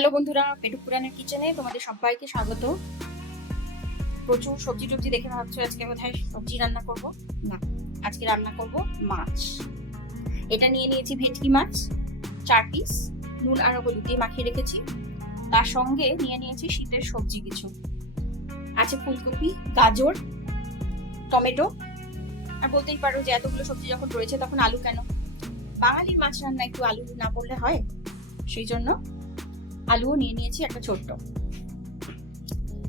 Hello বন্ধুরা, পেটুক পুরাণের কিচেনে তোমাদের সবাইকে স্বাগত। প্রচুর সবজি টবজি দেখে ভাবছো আজকে বোধহয় সবজি রান্না করব। না, আজকে রান্না করব মাছ। এটা নিয়ে নিয়েছি ভেটকি মাছ 4 পিস, নুন আর হলুদ দিয়ে মাখিয়ে রেখেছি। তার সঙ্গে নিয়ে নিয়েছি শীতের সবজি কিছু, আছে ফুলকপি, গাজর, টমেটো। আর বলতেই পারো যে এতগুলো সবজি যখন রয়েছে তখন আলু কেন? বাঙালির মাছ রান্না একটু আলু না পড়লে হয়, সেই জন্য আলুও নিয়ে নিয়েছি একটা ছোট্ট।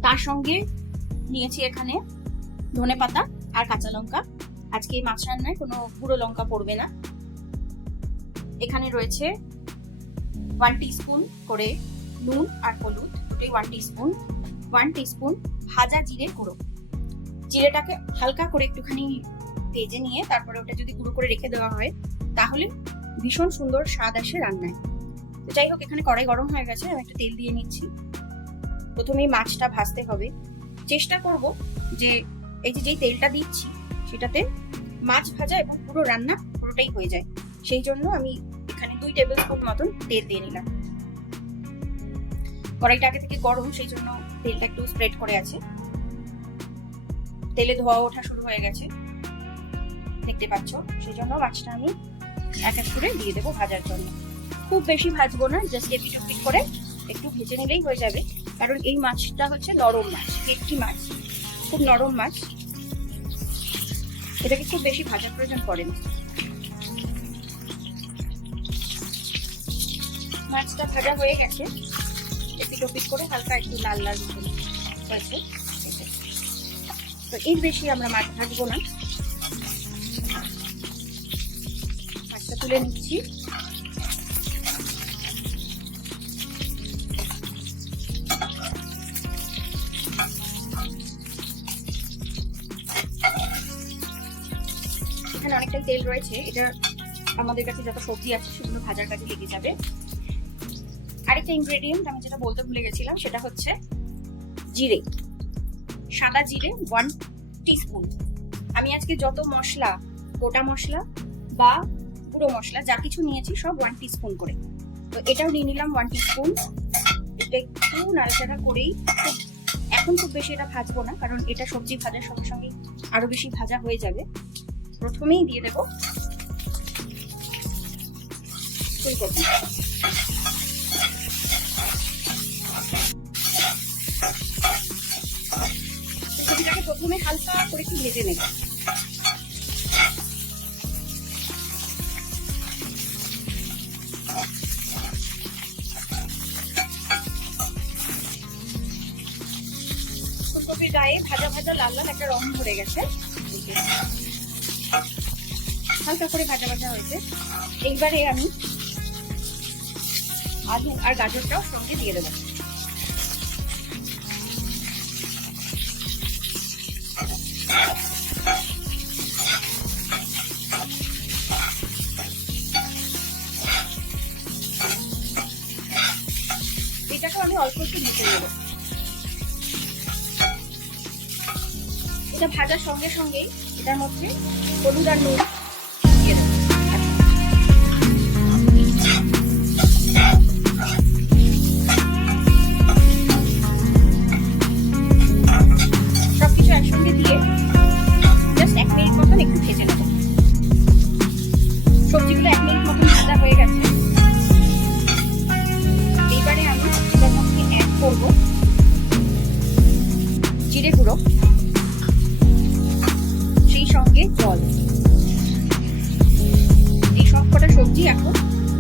তার সঙ্গে নিয়েছি এখানে ধনেপাতা আর কাঁচা লঙ্কা। আজকে এই মাছ রান্নায় কোনো গুঁড়ো লঙ্কা পড়বে না। এখানে রয়েছে 1 টিস্পুন করে নুন আর হলুদ, দুটোই 1 টিস্পুন। 1 টিস্পুন ভাজা জিরে গুঁড়ো। জিরেটাকে হালকা করে একটুখানি ভেজে নিয়ে তারপরে ওটা যদি গুঁড়ো করে রেখে দেওয়া হয় তাহলে ভীষণ সুন্দর স্বাদ আসে রান্নায়। যাই হোক, এখানে কড়াই গরম হয়ে গেছে, আমি একটু তেল দিয়ে নিচ্ছি। প্রথমেই মাছটা ভাজতে হবে। চেষ্টা করব যে এই যে যেই তেলটা দিচ্ছি সেটাতে মাছ ভাজা এবং পুরো রান্না পুরোটাই হয়ে যায়। সেই জন্য আমি এখানে 2 টেবিল স্পুন মতন তেল দিয়ে নিলাম। কড়াইটা আগে থেকে গরম, সেই জন্য তেলটা একটু স্প্রেড করে আছে। তেলে ধোয়া ওঠা শুরু হয়ে গেছে, দেখতে পাচ্ছ। সেই জন্য মাছটা আমি এক এক করে দিয়ে দেবো ভাজার জন্য। খুব বেশি ভাজবো না, জাস্ট এপিট ওপিট করে একটু ভেজে নিলেই হয়ে যাবে। কারণ এই মাছটা হচ্ছে নরম মাছ, ভেটকি মাছ খুব নরম মাছ, এটাকে খুব বেশি ভাজার প্রয়োজন পড়ে না। মাছটা ভাজা হয়ে গেছে, এপিট ওপিট করে হালকা একটু লাল লাল মতন হয়েছে। তো এর বেশি আমরা মাছ ভাজবো না। মাছটা তুলে নিচ্ছি। এখানে অনেকটাই তেল রয়েছে, এটা আমাদের কাছে যত সবজি আছে সেগুলো ভাজার কাজে লেগে যাবে। আরেকটা ইনগ্রেডিয়েন্ট আমি যেটা বলতে ভুলে গেছিলাম, সেটা হচ্ছে জিরে, সাদা জিরে 1 টিস্পুন। আমি আজকে যত মশলা, গোটা মশলা বা গুঁড়ো মশলা যা কিছু নিয়েছি সব 1 টিস্পুন করে। তো এটাও নিয়ে নিলাম 1 টিস্পুন। এটা একটু নাড়াচাড়া করেই, এখন খুব বেশি এটা ভাজবো না কারণ এটা সবজি ভাজার সঙ্গে সঙ্গে আরো বেশি ভাজা হয়ে যাবে। প্রথমেই দিয়ে দেবো ফুলকপি। ফুলকপিটাকে প্রথমে হালকা করে একটু ভেজে নেব। ফুলকপির গায়ে ভাজা ভাজা লাল লাল একটা রং ধরে গেছে, হালকা করে ভাজা ভাজা হয়েছে। এইবারে আমি আলু আর গাজরটাও সঙ্গে দিয়ে দেবো। এটাকে আমি অল্প একটু মিশে দেবো। এটা ভাজার সঙ্গে সঙ্গেই এটার মধ্যে হলুদ আর নুন দিয়ে দেবো। সবকিছু একসঙ্গে দিয়ে জাস্ট 1 মিনিট মতন একটু ভেজে নেব। সবজিগুলো 1 মিনিট মতন ভাজা হয়ে গেছে। এইবারে আমি এটার মধ্যে অ্যাড করবো জিরে গুঁড়ো, সেই সঙ্গে জল। এই সবকটা সবজি এখন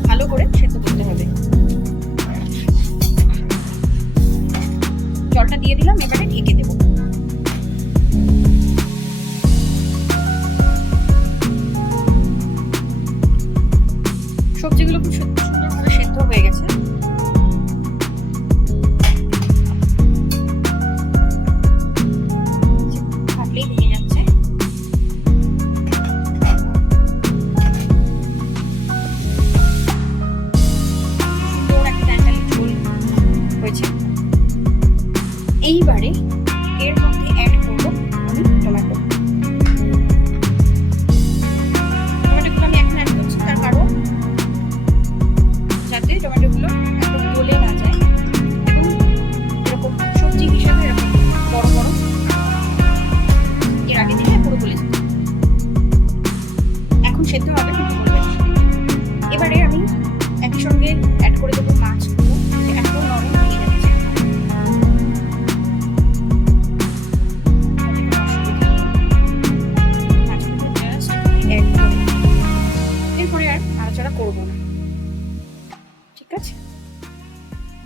ভালো করে সেদ্ধ করতে হবে। জলটা দিয়ে দিলাম, এবারে ঢেকে দেবো। সবজিগুলো খুব সুন্দরভাবে সেদ্ধ হয়ে গেছে। থাকলেই ভেঙে যাচ্ছে। সুন্দর একটা ডাঁটালি ঝোল হয়েছে। এইবারে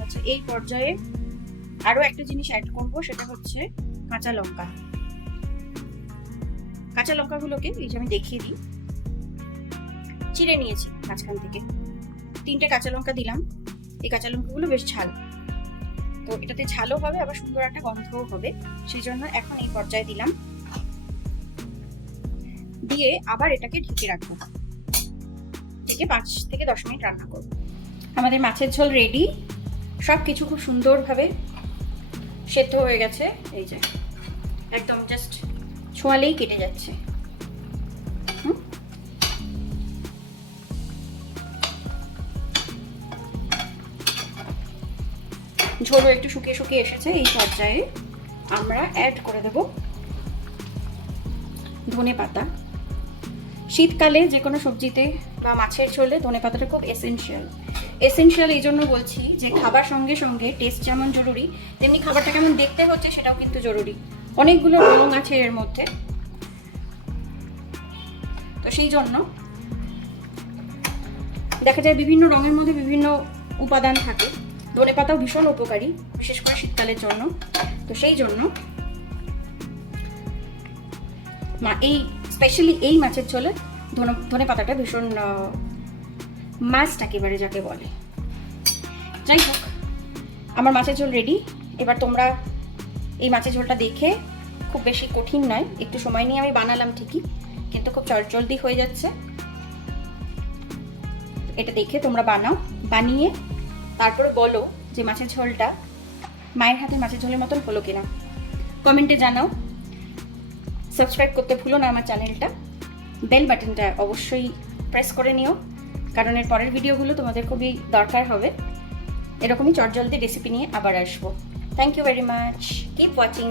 আচ্ছা, এই পর্যায়ে আরো একটা জিনিস অ্যাড করব, সেটা হচ্ছে কাঁচা লঙ্কা। কাঁচা লঙ্কাগুলোকে এই যে আমি দেখিয়ে দিই, চিড়ে নিয়েছি মাঝখান থেকে। 3টে কাঁচা লঙ্কা দিলাম। এই কাঁচা লঙ্কাগুলো বেশ ঝাল, তো এটাতে ঝালও হবে আবার সুন্দর একটা গন্ধও হবে, সেই জন্য এখন এই পর্যায়ে দিলাম। দিয়ে আবার এটাকে ঢেকে রাখবো, ঢেকে 5 থেকে 10 মিনিট রান্না করব। আমাদের মাছের ঝোল রেডি। সবকিছু খুব সুন্দরভাবে সেদ্ধ হয়ে গেছে, এই যে একদম জাস্ট ছোঁয়ালেই কেটে যাচ্ছে। ঝোলও একটু শুকিয়ে শুকিয়ে এসেছে। এই পর্যায়ে আমরা অ্যাড করে দেব ধনেপাতা। শীতকালে যে কোনো সবজিতে বা মাছের ঝোলে ধনেপাতাটা খুব এসেনশিয়াল এই জন্য বলছি যে খাবার সঙ্গে সঙ্গে টেস্ট যেমন জরুরি, তেমনি খাবারটা কেমন দেখতে হচ্ছে সেটাও কিন্তু জরুরি। অনেকগুলো রং আছে এর মধ্যে, তো সেই জন্য দেখা যায় বিভিন্ন রঙের মধ্যে বিভিন্ন উপাদান থাকে। ধনেপাতাও ভীষণ উপকারী, বিশেষ করে শীতকালের জন্য। তো সেই জন্য এই স্পেশালি এই মাছের ঝোলে ধনেপাতাটা ভীষণ মাস্ট একেবারে যাকে বলে। যাই হোক, আমার মাছের ঝোল রেডি। এবার তোমরা এই মাছের ঝোলটা দেখে, খুব বেশি কঠিন নয়, একটু সময় নিয়ে আমি বানালাম ঠিকই, কিন্তু খুব জলদি হয়ে যাচ্ছে। এটা দেখে তোমরা বানাও, বানিয়ে তারপরে বলো যে মাছের ঝোলটা মায়ের হাতে মাছের ঝোলের মতন হলো কিনা, কমেন্টে জানাও। সাবস্ক্রাইব করতে ভুলো না আমার চ্যানেলটা, বেল বাটনটা অবশ্যই প্রেস করে নিও, কারণ এর পরের ভিডিওগুলো তোমাদের খুবই দরকার হবে। এরকমই চটজলদি রেসিপি নিয়ে আবার আসবো। Thank you very much, keep watching.